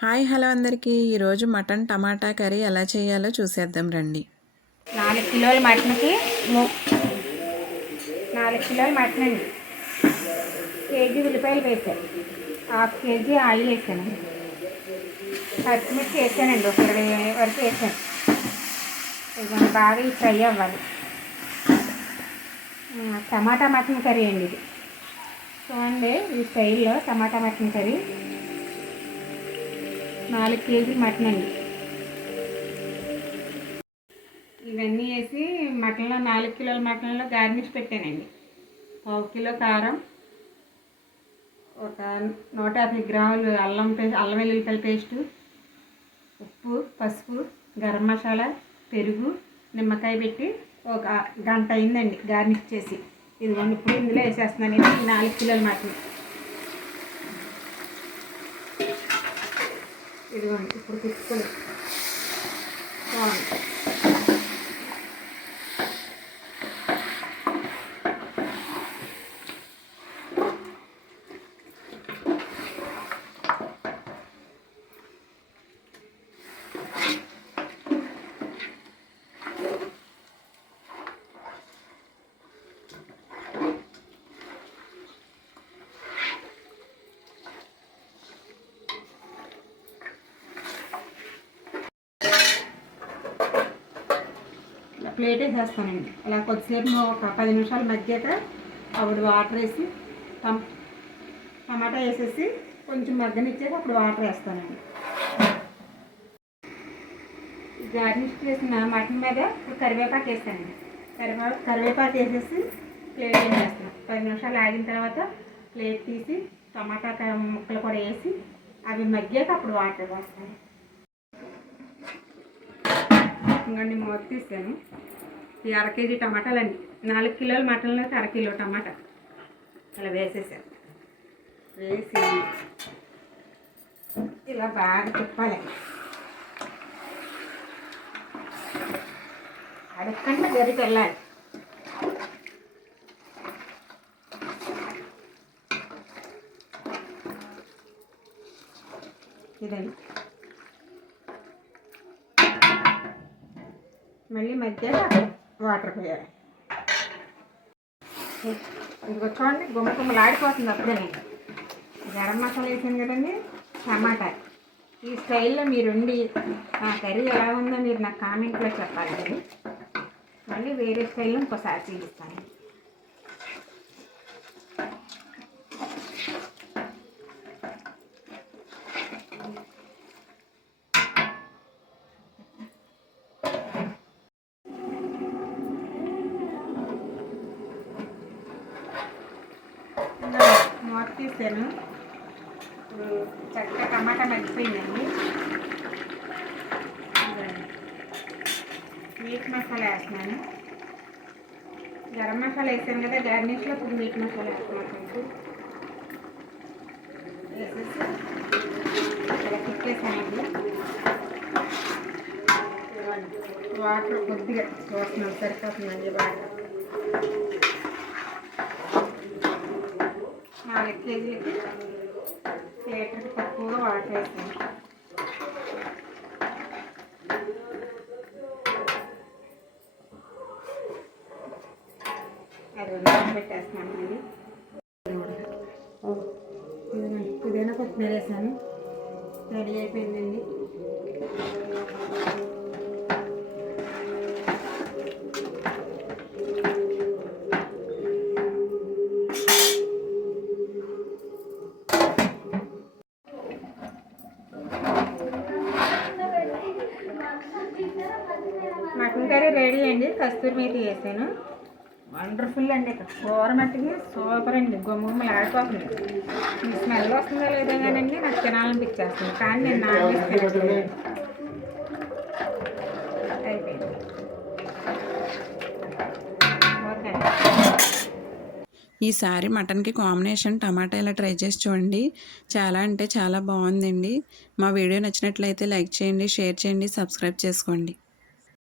Hi hello అందరికీ ఈరోజు mutton టమాటా curry ఎలా చేయాలో చూసేద్దాం రండి. 4 కిలోల మటన్కి 4 కిలోల మటన్ అండి. కేజీ ఉల్లిపాయలు వేసాను, హాఫ్ కేజీ ఆయిల్ వేసానండి, పచ్చిమిర్చి వేసానండి, ఒక 20 వరకు వేసాను. ఇదిగోండి బాగా ఈ ఫ్రై అవ్వాలి. టమాటా మటన్ కర్రీ అండి ఇది. చూడండి ఈ స్టైల్లో టమాటా మటన్ కర్రీ. 4 కేజీలు మటన్ అండి. ఇవన్నీ వేసి మటన్లో 4 కిలోల మటన్లో గార్నిష్ పెట్టానండి. 1 కిలో కారం, ఒక 150 గ్రాములు అల్లం వెల్లుల్లిపాయల పేస్టు, ఉప్పు, పసుపు, గరం మసాలా, పెరుగు, నిమ్మకాయ పెట్టి ఒక గంట అయిందండి గార్నిష్ చేసి. ఇదిగోండి ఇప్పుడు ఇందులో వేసేస్తున్నాను. ఇది 4 కిలోల మటన్. ఇదిగోండి ఇప్పుడు తీసుకొని బాగుంది. ప్లేట్ వేసేస్తానండి. అలా కొద్దిసేపు ఒక 10 నిమిషాలు మగ్గాక అప్పుడు వాటర్ వేసి టమాటా వేసేసి కొంచెం మగ్గనిచ్చాక అప్పుడు వాటర్ వేస్తానండి. గార్నిష్ చేసిన మటన్ మీద ఇప్పుడు కరివేపాకు వేస్తానండి. కరివేపాకు వేసేసి ప్లేట్ వేసేస్తాను. 10 నిమిషాలు ఆగిన తర్వాత ప్లేట్ తీసి టమాటా ముక్కలు కూడా వేసి అవి మగ్గాక అప్పుడు వాటర్ వేస్తాను. ఇంకండి మూత తీసాను. ఈ 1/2 కేజీ టమాటాలండి. 4 కిలోల మటన్లోకి 1/2 కిలో టమాటా అలా వేసేసాను. వేసి ఇలా బాగా తిప్పాలి. అడగకుండా గరిటె వెళ్ళాలి. ఇదండి. మళ్ళీ మధ్యలో వాటర్ పోయాలి. ఇదిగో చూడండి గుమ్మగుమ్మలు ఆడిపోతుంది. అప్పుడే నేను గరం మసాలా వేసాను కదండి, టమాటా. ఈ స్టైల్లో మీరు ఉండి నా కర్రీ ఎలా ఉందో మీరు నాకు కామెంట్లో చెప్పాలండి. మళ్ళీ వేరే స్టైల్లో ఇంకోసారి చూపిస్తాను. మూత తీసాను. చక్కగా టమాటా మగ్గిపోయిందండి. మీట్ మసాలా వేస్తున్నాను. గరం మసాలా వేసాను కదా గార్నిష్లో, ఇప్పుడు మీట్ మసాలా వేస్తున్నాను. వేసేసి ఇలా తిప్పేసానండి. వాటర్ కొద్దిగా చూస్తున్నాం సరిపోతుందండి. బాగా 4 కేజీలకి లీటర్కి తక్కువగా వాటర్ వేసాను. అది పెట్టేస్తున్నాను. అండి పుదీనా కొత్తిమీర వేసాను. రెడీ అయిపోయిందండి. మటన్ కర్రీ రెడీ అండి. కస్తూరి మేతి వేసాను. వండర్ఫుల్ అండి. కూర మట్టికి సూపర్ అండి. గుమ్మగుమ్మలు ఆడిపోతుంది. మీ స్మెల్ వస్తుందో లేదో కానండి నాకు తినాలనిపించేస్తుంది. కానీ నేను నాన్ వెజ్ తినట్లేదు. అయిపోయింది. ఓకే. ఈసారి మటన్కి కాంబినేషన్ టమాటా ఇలా ట్రై చేసి చూడండి. చాలా అంటే చాలా బాగుందండి. మా వీడియో నచ్చినట్లయితే లైక్ చేయండి, షేర్ చేయండి, సబ్స్క్రైబ్ చేసుకోండి.